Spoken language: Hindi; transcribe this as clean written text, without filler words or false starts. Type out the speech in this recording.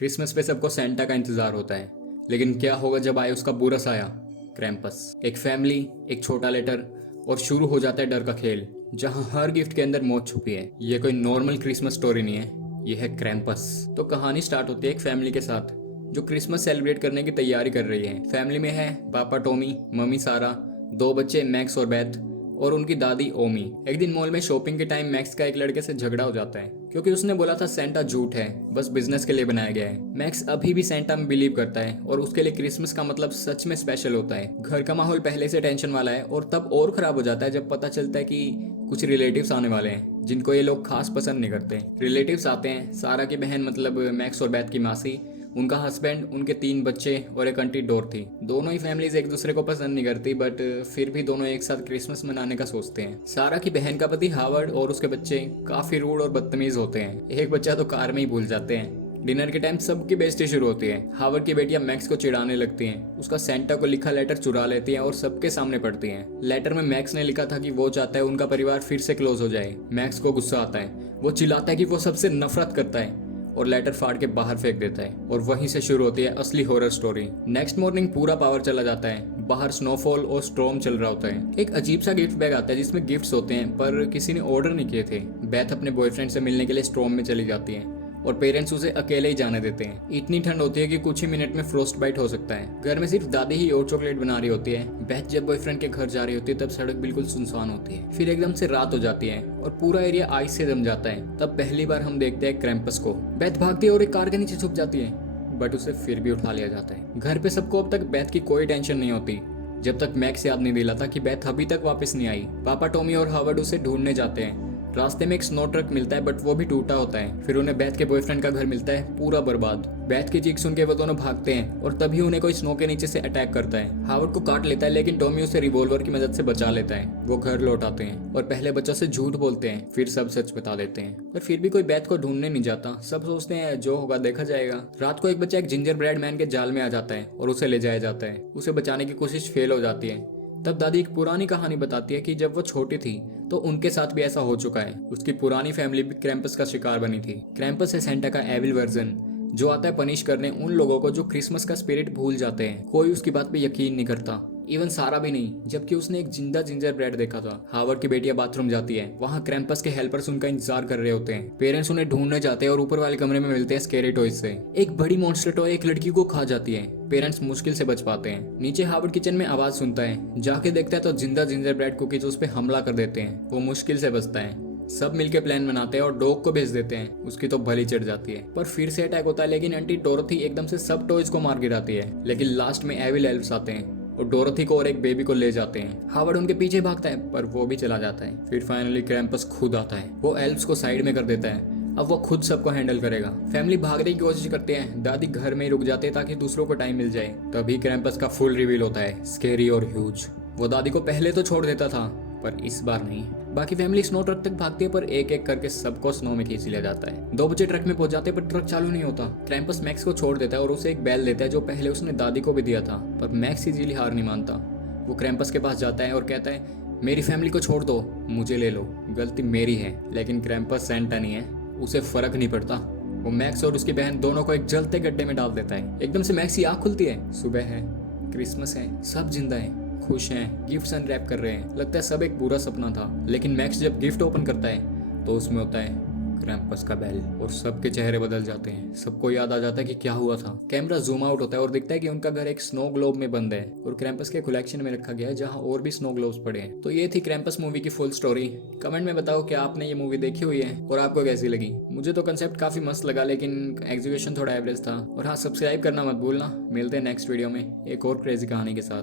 क्रिसमस पे सबको सेंटा का इंतजार होता है, लेकिन क्या होगा जब आए उसका बुरा साया, क्रैम्पस। एक फैमिली, एक छोटा लेटर और शुरू हो जाता है डर का खेल, जहां हर गिफ्ट के अंदर मौत छुपी है। ये कोई नॉर्मल क्रिसमस स्टोरी नहीं है, ये है क्रैम्पस। तो कहानी स्टार्ट होती है एक फैमिली के साथ जो क्रिसमस सेलिब्रेट करने की तैयारी कर रही है। फैमिली में है पापा टॉमी, मम्मी सारा, दो बच्चे मैक्स और बेथ और उनकी दादी ओमी। एक दिन मॉल में शॉपिंग के टाइम मैक्स का एक लड़के से झगड़ा हो जाता है क्योंकि उसने बोला था सेंटा झूठ है, बस बिजनेस के लिए बनाया गया है। मैक्स अभी भी सेंटा में बिलीव करता है और उसके लिए क्रिसमस का मतलब सच में स्पेशल होता है। घर का माहौल पहले से टेंशन वाला है और तब और खराब हो जाता है जब पता चलता है कि कुछ रिलेटिव्स आने वाले हैं जिनको ये लोग खास पसंद नहीं करते। रिलेटिव्स आते हैं सारा की बहन मतलब मैक्स और बैथ की मासी, उनका हस्बैंड, उनके 3 बच्चे और एक आंटी डोरथी। दोनों ही फैमिलीज एक दूसरे को पसंद नहीं करती, बट फिर भी दोनों एक साथ क्रिसमस मनाने का सोचते हैं। सारा की बहन का पति हावर्ड और उसके बच्चे काफी रूड और बदतमीज होते हैं। एक बच्चा तो कार में ही भूल जाते हैं। डिनर के टाइम सबकी बेइज्जती शुरू होती है। हावर्ड की बेटियां मैक्स को चिढ़ाने लगती हैं, उसका सेंटा को लिखा लेटर चुरा लेती हैं और सबके सामने पढ़ती हैं। लेटर में मैक्स ने लिखा था कि वो चाहता है उनका परिवार फिर से क्लोज हो जाए। मैक्स को गुस्सा आता है, वो चिल्लाता है कि वो सबसे नफरत करता है और लेटर फाड़ के बाहर फेंक देता है। और वहीं से शुरू होती है असली हॉरर स्टोरी। नेक्स्ट मॉर्निंग पूरा पावर चला जाता है, बाहर स्नोफॉल और स्टॉर्म चल रहा होता है। एक अजीब सा गिफ्ट बैग आता है जिसमें गिफ्ट्स होते हैं, पर किसी ने ऑर्डर नहीं किए थे। बेथ अपने बॉयफ्रेंड से मिलने के लिए स्टॉर्म में चली जाती है और पेरेंट्स उसे अकेले ही जाने देते हैं। इतनी ठंड होती है कि कुछ ही मिनट में फ्रोस्ट बाइट हो सकता है। घर में सिर्फ दादी ही और चॉकलेट बना रही होती है। बेथ जब बॉयफ्रेंड के घर जा रही होती है तब सड़क बिल्कुल सुनसान होती है। फिर एकदम से रात हो जाती है और पूरा एरिया आइस से जम जाता है। तब पहली बार हम देखते हैं क्रैम्पस को। बेथ भागती है और एक कार के नीचे छुप जाती है, बट उसे फिर भी उठा लिया जाता है। घर पे सबको अब तक बेथ की कोई टेंशन नहीं होती जब तक मैक्स याद नहीं दिलाता कि बेथ अभी तक वापस नहीं आई। पापा टॉमी और हावर्ड उसे ढूंढने जाते हैं। रास्ते में एक स्नो ट्रक मिलता है, बट वो भी टूटा होता है। फिर उन्हें बेथ के बॉयफ्रेंड का घर मिलता है, पूरा बर्बाद। बेथ की चीख सुन के वो दोनों भागते हैं और तभी उन्हें कोई स्नो के नीचे से अटैक करता है। हावर्ड को काट लेता है, लेकिन टॉमी उसे रिवॉल्वर की मदद से बचा लेता है। वो घर लौट आते हैं और पहले बच्चों से झूठ बोलते हैं, फिर सब सच बता देते हैं। पर फिर भी कोई बेथ को ढूंढने नहीं जाता। सब सोचते हैं जो होगा देखा जाएगा। रात को एक बच्चा एक जिंजर ब्रेड मैन के जाल में आ जाता है और उसे ले जाया जाता है। उसे बचाने की कोशिश फेल हो जाती है। तब दादी एक पुरानी कहानी बताती है कि जब वो छोटी थी तो उनके साथ भी ऐसा हो चुका है। उसकी पुरानी फैमिली भी क्रैम्पस का शिकार बनी थी। क्रैम्पस है सेंटा का एविल वर्जन जो आता है पनिश करने उन लोगों को जो क्रिसमस का स्पिरिट भूल जाते हैं। कोई उसकी बात पे यकीन नहीं करता, इवन सारा भी नहीं, जबकि उसने एक जिंदा जिंजर ब्रेड देखा था। हावर्ड की बेटियां बाथरूम जाती है, वहाँ क्रैम्पस के हेल्पर्स उनका इंतजार कर रहे होते हैं। पेरेंट्स उन्हें ढूंढने जाते हैं और ऊपर वाले कमरे में मिलते हैं स्केरी टॉयज से। एक बड़ी मॉन्स्टर टॉय एक लड़की को खा जाती है। पेरेंट्स मुश्किल से बच पाते हैं। नीचे हावर्ड किचन में आवाज सुनता है, जाके देखता है तो जिंदा जिंजर ब्रेड कुकीज उस पर हमला कर देते हैं। वो मुश्किल से बचता है। सब मिलके प्लान बनाते हैं और डॉग को भेज देते हैं। उसकी तो बलि चढ़ जाती है, पर फिर से अटैक होता है, लेकिन आंटी डोरथी एकदम से सब टॉयज को मार गिराती है। लेकिन लास्ट में एविल एल्व्स आते हैं और डोरथी को और एक बेबी को ले जाते हैं। हावर्ड उनके पीछे भागता है, पर वो भी चला जाता है। फिर फाइनली क्रैम्पस खुद आता है। वो एल्व्स को साइड में कर देता है। अब वो खुद सबको हैंडल करेगा। फैमिली भागने की कोशिश करते हैं। दादी घर में ही रुक जाते हैं ताकि दूसरों को टाइम मिल जाए। तभी क्रैम्पस का फुल रिवील होता है, स्केरी और ह्यूज। वो दादी को पहले तो छोड़ देता था, पर इस बार नहीं। बाकी फैमिली स्नो ट्रक तक भागती है, पर एक एक करके सबको स्नो में खींच लिया जाता है। 2 बच्चे ट्रक में पहुंच जाते हैं, पर ट्रक चालू नहीं होता। क्रैम्पस मैक्स को छोड़ देता है और उसे एक बैल देता है जो पहले उसने दादी को भी दिया था। पर मैक्स इजीली हार नहीं मानता। वो क्रैम्पस के पास जाता है और कहता है, मेरी फैमिली को छोड़ दो, मुझे ले लो, गलती मेरी है। लेकिन क्रैम्पस सेंटा नहीं है, उसे फर्क नहीं पड़ता। वो मैक्स और उसकी बहन दोनों को एक जलते गड्ढे में डाल देता है। एकदम से मैक्स की आँख खुलती है। सुबह है, क्रिसमस है, सब जिंदा है, खुश हैं, गिफ्ट्स अनरैप कर रहे हैं। लगता है सब एक बुरा सपना था। लेकिन मैक्स जब गिफ्ट ओपन करता है तो उसमें होता है क्रैम्पस का बैल और सबके चेहरे बदल जाते हैं। सबको याद आ जाता है कि क्या हुआ था। कैमरा जूम आउट होता है और दिखता है कि उनका घर एक स्नो ग्लोब में बंद है और क्रैम्पस के कलेक्शन में रखा गया है जहां और भी स्नो ग्लोब्स पड़े हैं। तो ये थी क्रैम्पस मूवी की फुल स्टोरी। कमेंट में बताओ कि आपने ये मूवी देखी हुई है और आपको कैसी लगी। मुझे तो कंसेप्ट काफी मस्त लगा, लेकिन एग्जीक्यूशन थोड़ा एवरेज था। और हाँ, सब्सक्राइब करना मत भूलना। मिलते हैं नेक्स्ट वीडियो में एक और क्रेजी कहानी के साथ।